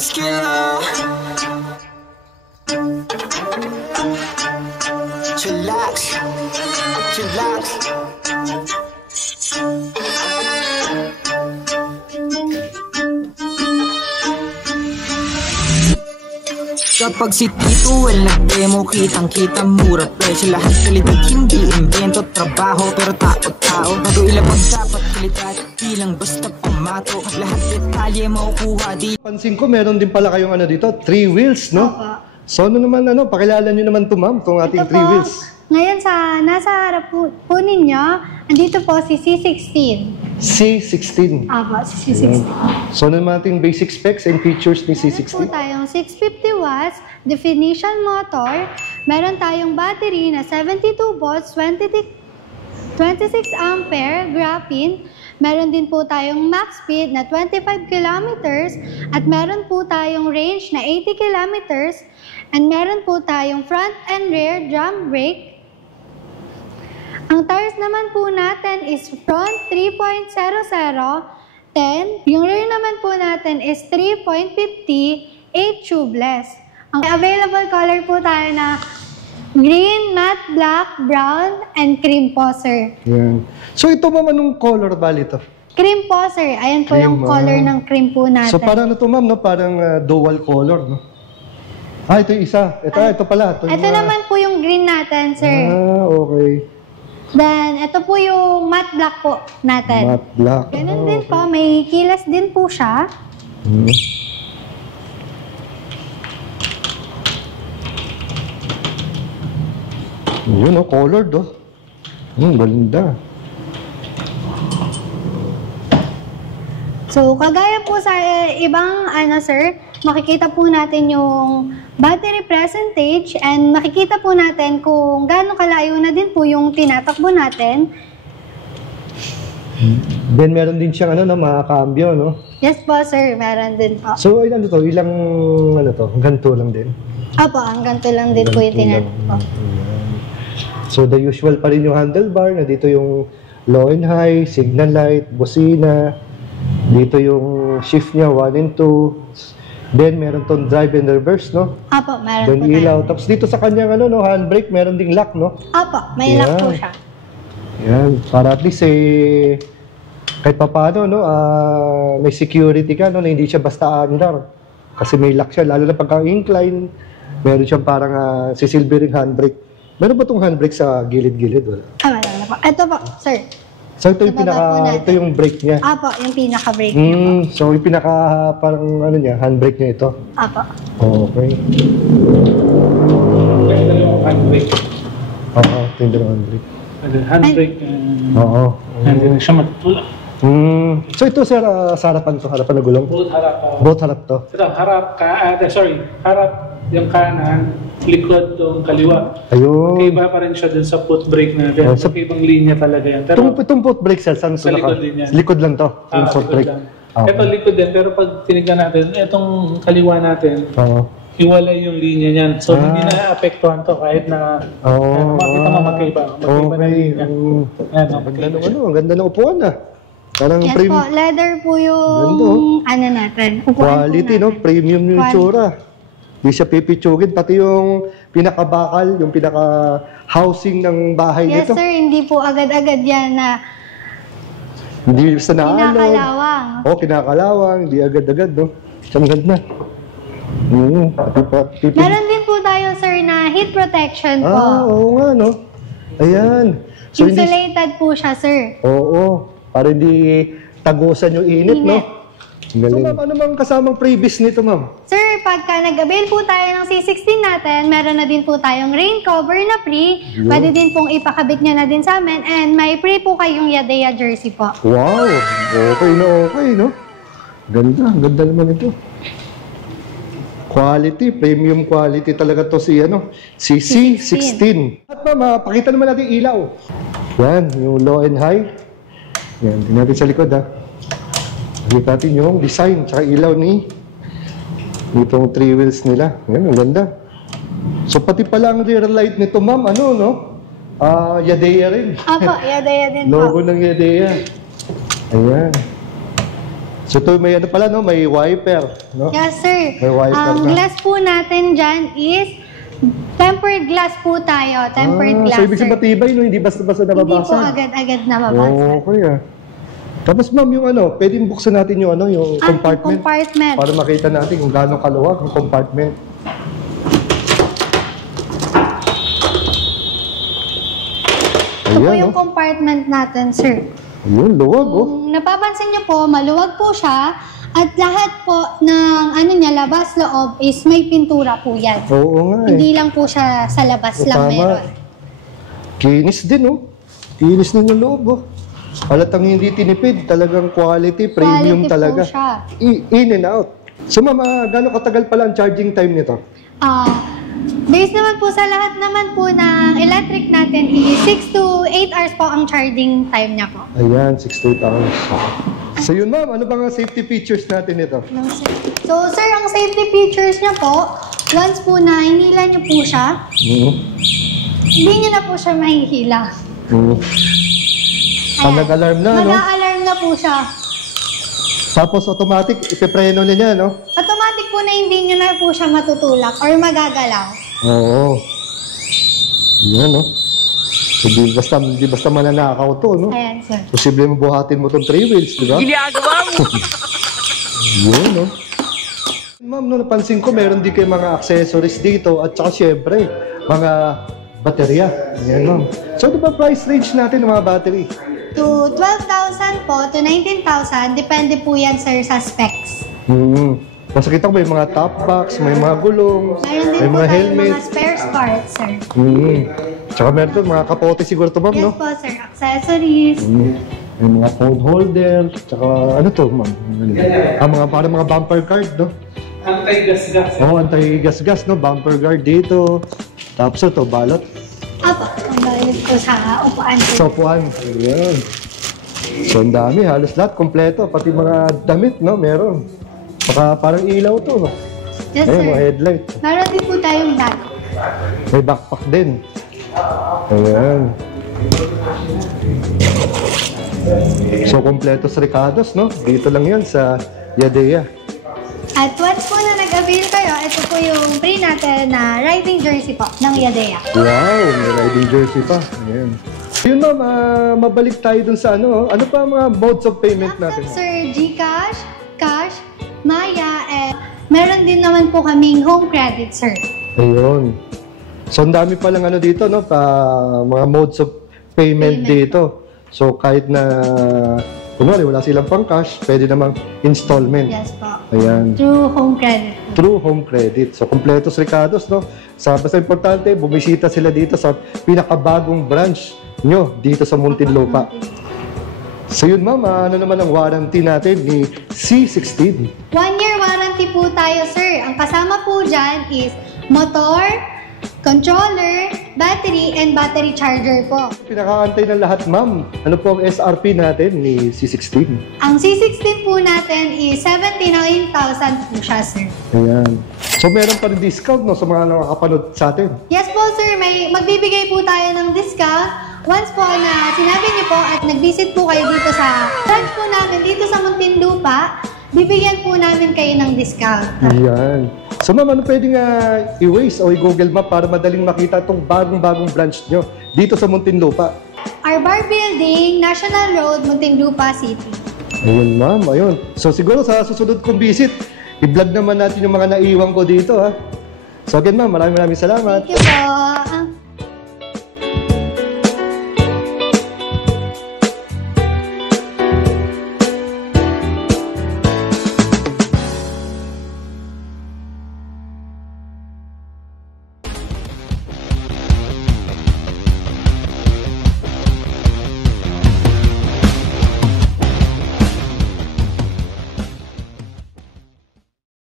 muscular. Chillax, chillax. Kapag si Tito Well nag-demo, kitang-kita mura presyo. Lahat kalidad, hindi invento, trabaho pero tao-tao. Bago ilabag dapat kalidad, di lang basta pamato. Lahat detalye makukuha di. Pansin ko meron din pala kayong ano dito, 3 wheels, no? So ano naman, pakilala nyo naman to ma'am, itong ating 3 wheels. Ngayon nasa harap po ninyo, andito po si C16. C16. Apo, si C16. So ano naman ating basic specs and features ni C16? Meron po tayong 650 watts definition motor. Meron tayong battery na 72 volts, 26 ampere graphene. Meron din po tayong max speed na 25 kilometers at meron po tayong range na 80 kilometers and meron po tayong front and rear drum brake. Ang tires naman po natin is front 3.00, 10. Yung rear naman po natin is 3.50, 8 tubeless. Ang available color po tayo na green, matte black, brown, and cream po, sir. Yan. So ito ma'am, anong color bali ito? Cream po, sir. Ayan po Cream, yung color ng cream po natin. So parang ano to ma'am, no? Parang dual color, no? Ito yung isa. Ito pala. Ito naman po yung green natin, sir. Okay. Then, ito po yung matte black po natin. Matte black. Ganun din po. May kilas din po siya. Yun, colored, ganda. So, kagaya po sa ibang, sir, makikita po natin yung battery percentage and makikita po natin kung gaano kalayo na din po yung tinatakbo natin. Then, meron din siyang makakambyo, no? Yes po, sir. Meron din po. So, ilan to? Ilang, ganito lang din? Opo, ang ganito lang din po yung tinatakbo. So, the usual pa rin yung handlebar. Na dito yung low and high, signal light, busina. Dito yung shift niya, 1 and 2. Then, meron tong drive and reverse, no? Opo, meron then, po ilaw. tayo. Tapos dito sa kanyang handbrake, meron ding lock, no? Opo, may lock po siya. Yan. Para at least, kahit pa paano, no? May security ka, no? Na hindi siya basta andar. Kasi may lock siya. Lalo na pagka-incline, meron siyang parang sisilbering handbrake. Meron ba itong handbrake sa gilid-gilid? Wala. Wala na po. Ito po, sir. So ito yung ito yung brake niya. Opo, yung pinaka-brake niya po. So yung parang niya, handbrake niya ito. Opo. Okay. Handbrake. Oo, ito yung dalawang handbrake. Handbrake. Oo. Hindi na siya matutulak. So ito sir, sa harapan to, harapan na gulong? Both harap. Both harap to? Ito, harap yung kanan, likod yung kaliwa. Ayun. Magkaiba pa rin siya dun sa foot brake natin. Magkaibang linya talaga yan. Pero Itong foot brake sir, saan sa likod din yan. Likod lang to, yung foot likod brake. lang. Ito likod din, pero pag tinignan natin, itong kaliwa natin, Oo. hiwalay yung linya niyan. So hindi na apektuhan to kahit na makita mo magkaiba. Magkaiba na linya. Yan, magkaiba siya. Ang ganda ng upuan Parang Yes po, leather po yung natin. Upuan quality, po no? Premium yung itsura. Hindi siya pipitsugin. Pati yung pinakabakal, yung pinaka-housing ng bahay Yes nito. sir, hindi po agad-agad yan na Hindi basta naalog. kinakalawang. Kinakalawang. Hindi agad-agad, no? Ang ganda. Meron din po tayo sir na heat protection po. Oo nga, no? Ayan. So, Insulated po siya sir. Oo. Para hindi tagusan yung init, no? Galing. So, ma'am, ano mang kasamang previous nito, ma'am? Sir, pagka nag-avail po tayo ng C16 natin, meron na din po tayong rain cover na free. Pwede din pong ipakabit nyo na din sa amin. And may free po kayong Yadea jersey po. Wow! Okay, no? Ganda, ganda naman ito. Quality, premium quality talaga to si C16. At ma'am, pakita naman natin ilaw. Yan, yung low and high. Yan, tingnan natin sa likod Nakita natin yung design tsaka ilaw nitong 3 wheels nila. Yan, ang ganda. So pati pala ang rear light nito, ma'am, Yadea rin. Opo, Yadea din po. Logo ng Yadea. Ayan. So ito may ano pala, no? May wiper, no? Yes, sir. May wiper Ang na. glass po natin dyan is tempered glass po tayo. Tempered glass, so ibig sir. sabihin matibay, no? Hindi basta-basta Hindi po nababasag. agad-agad nababasag. Okay, ah. Tapos ma'am, yung ano, pwedeng buksan natin yung ano, yung compartment. Compartment. Para makita natin kung gaano kaluwag yung compartment. Ito po Ayan, yung oh. compartment natin, sir. Ayun, luwag, oh. Kung napapansin niyo po, maluwag po siya. At lahat po ng ano niya, labas-loob is may pintura po yan. Oo nga, eh. Hindi lang po siya sa labas O, lang tama. meron. Kinis din, oh. Kinis din yung loob, oh. Halatang hindi tinipid. Talagang quality, premium Quality talaga. po siya. In and out. So ma'am, gaano katagal pala ang charging time nito? Based naman po sa lahat naman po ng electric natin, is 6 to 8 hours po ang charging time niya po. Ayan, 6 to 8 hours. So yun ma'am, ano ba nga safety features natin ito? No, sir. So sir, ang safety features niya po, once po na hinila niyo po siya, hindi niyo na po siya mahihila. Nag-alarm na, no? Mag-a-alarm na po siya. Tapos automatic, ipipreno niya, no? Automatic po na hindi niyo na po siya matutulak or magagalaw. Oo. Yan, no? Hindi basta mananakaw to, no? Ayan, sir. Posible mo buhatin mo itong 3 wheels, di ba? Ginagawa mo! Yun, no? Ma'am, no, napansin ko, meron din kayo mga accessories dito at saka syempre, mga baterya. Ayan, ma'am. So, di ba price range natin ng mga battery? To 12,000 po to 19,000, depende po yan, sir, sa specs. Kasi kita ko may mga top box, may mga gulong, Meron din may po mga tayo helmet. mga spare parts, sir. Tsaka meron to, mga kapote siguro to, ma'am, Yes no? po, sir. Accessories. May mga phone holder, tsaka ano to, ma'am? Parang mga bumper guard, no? Anti-gas-gas. Anti-gas-gas, no? Bumper guard dito. Tapos ito, balot. Apo, ang bayad po sa upuan, sir. Sa upuan. Ayan. So, ang dami. Halos lahat, kompleto. Pati mga damit, no? Meron. Parang ilaw to, no? Yes, Ayan, sir. mga headlight. Meron din po tayong bag. May backpack din. Ayan. So, kompleto sa Ricardos, no? Dito lang yan sa Yadea. At once po na nag-avail kayo, ito po yung free natin na riding jersey po ng Yadea. Wow, may riding jersey pa. Ayan. Yun ma'am, mabalik tayo dun sa ano. Ano pa ang mga modes of payment natin? Sir, GCash, Cash, Maya, and meron din naman po kaming home credit, sir. Ayun. So, ang dami palang ano dito, no? Mga modes of payment dito. So, kahit na, kunwari, wala silang pang cash, pwede namang installment. Yes po. Ayan. Through home credit. True home credit. So, kompleto sa Ricardos, no? Basta importante, bumisita sila dito sa pinakabagong branch nyo dito sa Muntinlupa. So yun ma'am, ano naman ang warranty natin ni C16? 1-year warranty po tayo, sir. Ang kasama po dyan is motor, controller, battery, and battery charger po. Pinakaantay ng lahat ma'am. Ano po ang SRP natin ni C16? Ang C16 po natin is 79,000 po siya, sir. Ayan. So meron pa rin discount no, sa mga nakakapanood sa atin. Yes po, sir. Magbibigay po tayo ng discount once po na sinabi niyo po at nag-visit po kayo dito sa branch po natin dito sa Muntinlupa, bibigyan po namin kayo ng discount. Ayan. So ma'am, ano pwedeng i-Waze o i-Google Map para madaling makita itong bagong branch nyo dito sa Muntinlupa? Our bar building, National Road, Muntinlupa City. Ayun ma'am, ayun. So siguro sa susunod kong visit, i-vlog naman natin yung mga naiwan ko dito ha. So again ma'am, maraming salamat. Thank you po.